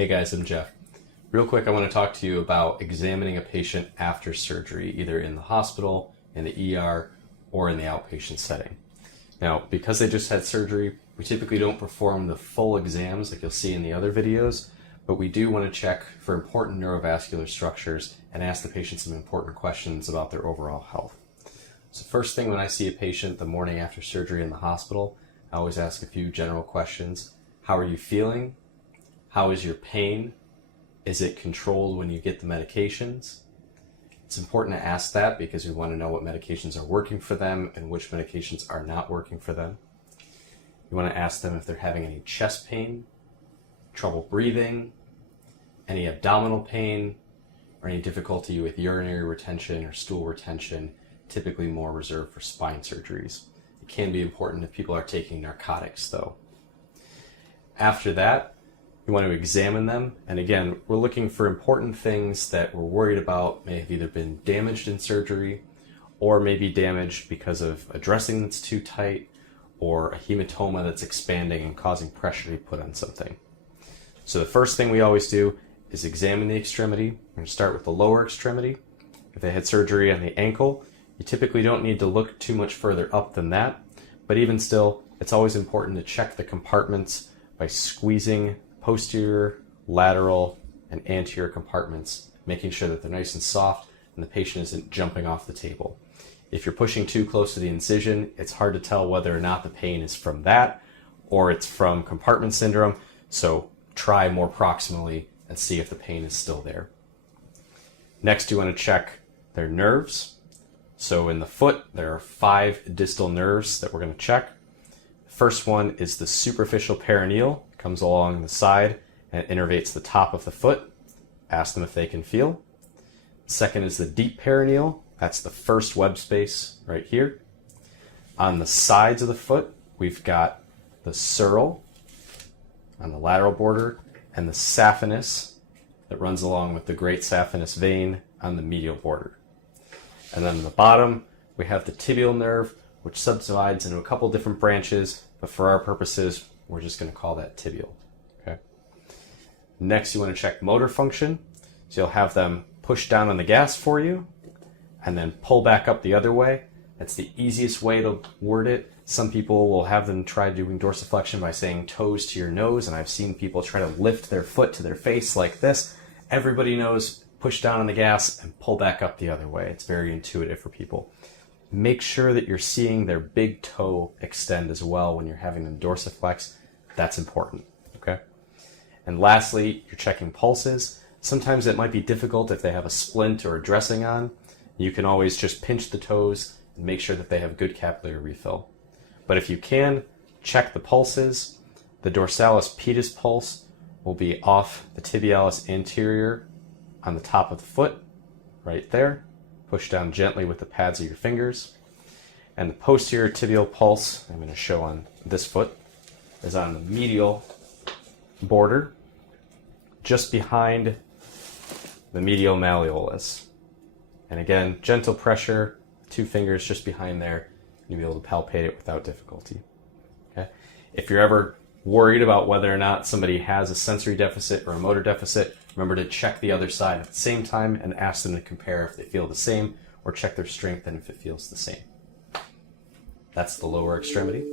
Hey guys, I'm Jeff. Real quick, I want to talk to you about examining a patient after surgery, either in the hospital, in the ER, or in the outpatient setting. Now, because they just had surgery, we typically don't perform the full exams like you'll see in the other videos, but we do want to check for important neurovascular structures and ask the patient some important questions about their overall health. So first thing, when I see a patient the morning after surgery in the hospital, I always ask a few general questions. How are you feeling? How is your pain? Is it controlled when you get the medications? It's important to ask that because we want to know what medications are working for them and which medications are not working for them. You want to ask them if they're having any chest pain, trouble breathing, any abdominal pain, or any difficulty with urinary retention or stool retention, typically more reserved for spine surgeries. It can be important if people are taking narcotics though. After that, you want to examine them, and again, we're looking for important things that we're worried about may have either been damaged in surgery or maybe damaged because of a dressing that's too tight or a hematoma that's expanding and causing pressure to be put on something. So the first thing we always do is examine the extremity. We're going to start with the lower extremity. If they had surgery on the ankle, you typically don't need to look too much further up than that, but even still, it's always important to check the compartments by squeezing posterior, lateral, and anterior compartments, making sure that they're nice and soft and the patient isn't jumping off the table. If you're pushing too close to the incision, it's hard to tell whether or not the pain is from that or it's from compartment syndrome, so try more proximally and see if the pain is still there. Next, you want to check their nerves. So in the foot, there are 5 distal nerves that we're going to check. The first one is the superficial peroneal. It comes along the side and innervates the top of the foot. Ask them if they can feel. Second is the deep peroneal. That's the first web space right here. On the sides of the foot, we've got the sural on the lateral border and the saphenous that runs along with the great saphenous vein on the medial border. And then on the bottom, we have the tibial nerve, which subdivides into a couple different branches, but for our purposes, we're just going to call that tibial. Okay. Next, you want to check motor function. So you'll have them push down on the gas for you and then pull back up the other way. That's the easiest way to word it. Some people will have them try doing dorsiflexion by saying toes to your nose, and I've seen people try to lift their foot to their face like this. Everybody knows push down on the gas and pull back up the other way. It's very intuitive for people. Make sure that you're seeing their big toe extend as well when you're having them dorsiflex. That's important, okay? And lastly, you're checking pulses. Sometimes it might be difficult if they have a splint or a dressing on. You can always just pinch the toes and make sure that they have good capillary refill. But if you can, check the pulses. The dorsalis pedis pulse will be off the tibialis anterior on the top of the foot, right there. Push down gently with the pads of your fingers. And the posterior tibial pulse, I'm going to show on this foot, is on the medial border, just behind the medial malleolus. And again, gentle pressure, 2 fingers just behind there, you'll be able to palpate it without difficulty. Okay? If you're ever worried about whether or not somebody has a sensory deficit or a motor deficit, remember to check the other side at the same time and ask them to compare if they feel the same or check their strength and if it feels the same. That's the lower extremity.